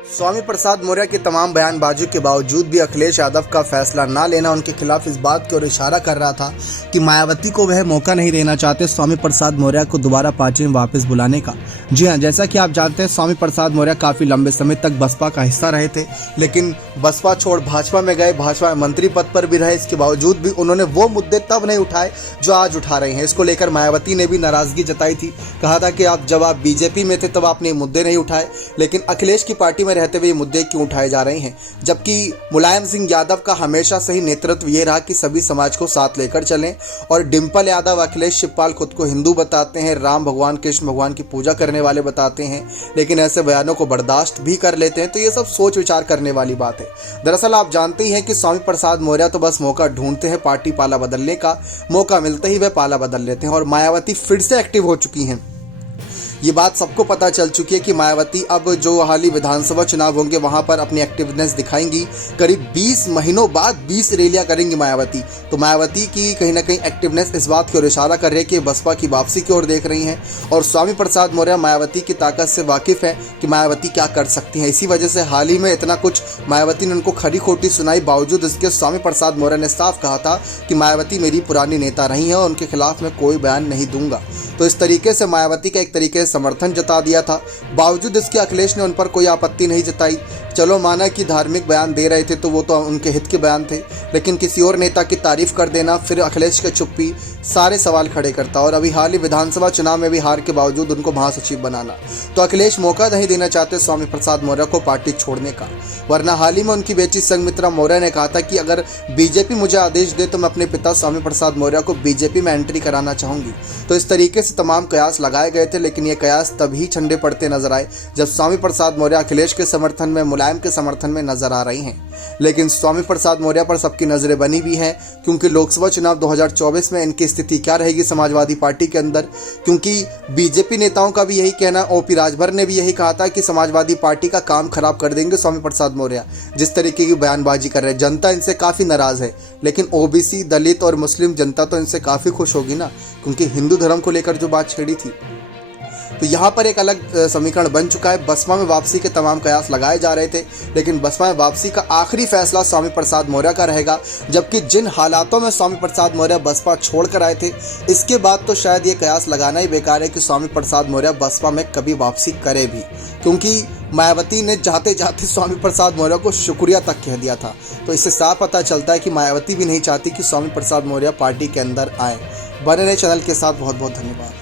स्वामी प्रसाद मौर्य की तमाम बयानबाजी के बावजूद भी अखिलेश यादव का फैसला ना लेना उनके खिलाफ इस बात की ओर इशारा कर रहा था कि मायावती को वह मौका नहीं देना चाहते स्वामी प्रसाद मौर्य को दोबारा पार्टी में वापस बुलाने का। जी हां, जैसा कि आप जानते हैं स्वामी प्रसाद मौर्य काफी लंबे समय तक बसपा का हिस्सा रहे थे, लेकिन बसपा छोड़ भाजपा में गए, भाजपा में मंत्री पद पर भी रहे। इसके बावजूद भी उन्होंने वो मुद्दे तब नहीं उठाए जो आज उठा रहे हैं। इसको लेकर मायावती ने भी नाराजगी जताई थी, कहा था कि जब आप बीजेपी में थे तब आपने ये मुद्दे नहीं उठाए, लेकिन अखिलेश की पार्टी में रहते हुए ये मुद्दे क्यों उठाए जा रहे हैं। जबकि मुलायम सिंह यादव का हमेशा से ही नेतृत्व ये रहा कि सभी समाज को साथ लेकर चलें, और डिम्पल यादव, अखिलेश शिवपाल खुद को हिंदू बताते हैं, राम भगवान कृष्ण भगवान की पूजा करने वाले बताते हैं, लेकिन ऐसे बयानों को बर्दाश्त भी कर लेते हैं। तो ये सब सोच विचार करने वाली बात है। दरअसल आप जानते ही हैं कि स्वामी प्रसाद मौर्य तो बस मौका ढूंढते हैं, पार्टी पाला बदलने का मौका मिलते ही वह पाला बदल लेते हैं, और मायावती फिर से एक्टिव हो चुकी हैं। ये बात सबको पता चल चुकी है कि मायावती अब जो हाल ही विधानसभा चुनाव होंगे वहां पर अपनी एक्टिवनेस दिखाएंगी। करीब 20 महीनों बाद 20 रैलियां करेंगी मायावती। तो मायावती की कहीं ना कहीं एक्टिवनेस इस बात की ओर इशारा कर रही है कि बसपा की वापसी की ओर देख रही हैं, और स्वामी प्रसाद मौर्य मायावती की ताकत से वाकिफ है कि मायावती क्या कर सकती हैं। इसी वजह से हाल ही में इतना कुछ मायावती ने उनको खरी खोटी सुनाई, बावजूद इसके स्वामी प्रसाद मौर्य ने साफ कहा था कि मायावती मेरी पुरानी नेता रही है और उनके खिलाफ मैं कोई बयान नहीं दूंगा। तो इस तरीके से मायावती का एक तरीके से समर्थन जता दिया था। बावजूद इसके अखिलेश ने उन पर कोई आपत्ति नहीं जताई। चलो माना कि धार्मिक बयान दे रहे थे तो वो तो उनके हित के बयान थे, लेकिन किसी और नेता की तारीफ कर देना, फिर अखिलेश की चुप्पी सारे सवाल खड़े करता। और अभी हाल ही विधानसभा चुनाव में भी हार के बावजूद उनको महासचिव बनाना, तो अखिलेश मौका नहीं देना चाहते स्वामी प्रसाद मौर्य को पार्टी छोड़ने का। वरना हाल ही में उनकी बेटी संघमित्रा मौर्य ने कहा था कि अगर बीजेपी मुझे आदेश दे तो मैं अपने पिता स्वामी प्रसाद मौर्य को बीजेपी में एंट्री कराना चाहूंगी। तो इस तरीके से तमाम कयास लगाए गए थे, लेकिन ये कयास तभी ठंडे पड़ते नजर आए जब स्वामी प्रसाद मौर्य अखिलेश के समर्थन में, मुलायम के समर्थन में नजर आ रही हैं। लेकिन स्वामी प्रसाद मौर्य पर सबकी नजरें बनी हुई हैं, क्योंकि लोकसभा चुनाव 2024 में इनकी स्थिति क्या रहेगी समाजवादी पार्टी के अंदर। क्योंकि बीजेपी नेताओं का भी यही कहना, ओपी राजभर ने भी यही कहा था कि समाजवादी पार्टी का काम खराब कर देंगे स्वामी प्रसाद मौर्य। जिस तरीके की बयानबाजी कर रहे हैं, जनता इनसे काफी नाराज है, लेकिन ओबीसी, दलित और मुस्लिम जनता तो इनसे काफी खुश होगी ना, क्योंकि हिंदू धर्म को लेकर जो बात छेड़ी थी। तो यहाँ पर एक अलग समीकरण बन चुका है। बसपा में वापसी के तमाम कयास लगाए जा रहे थे, लेकिन बसपा में वापसी का आखिरी फैसला स्वामी प्रसाद मौर्य का रहेगा। जबकि जिन हालातों में स्वामी प्रसाद मौर्य बसपा छोड़कर आए थे, इसके बाद तो शायद ये कयास लगाना ही बेकार है कि स्वामी प्रसाद मौर्य बसपा में कभी वापसी करे भी, क्योंकि मायावती ने जाते जाते स्वामी प्रसाद मौर्य को शुक्रिया तक कह दिया था। तो इससे साफ पता चलता है कि मायावती भी नहीं चाहती कि स्वामी प्रसाद मौर्य पार्टी के अंदर आए। बने रहे चैनल के साथ। बहुत बहुत धन्यवाद।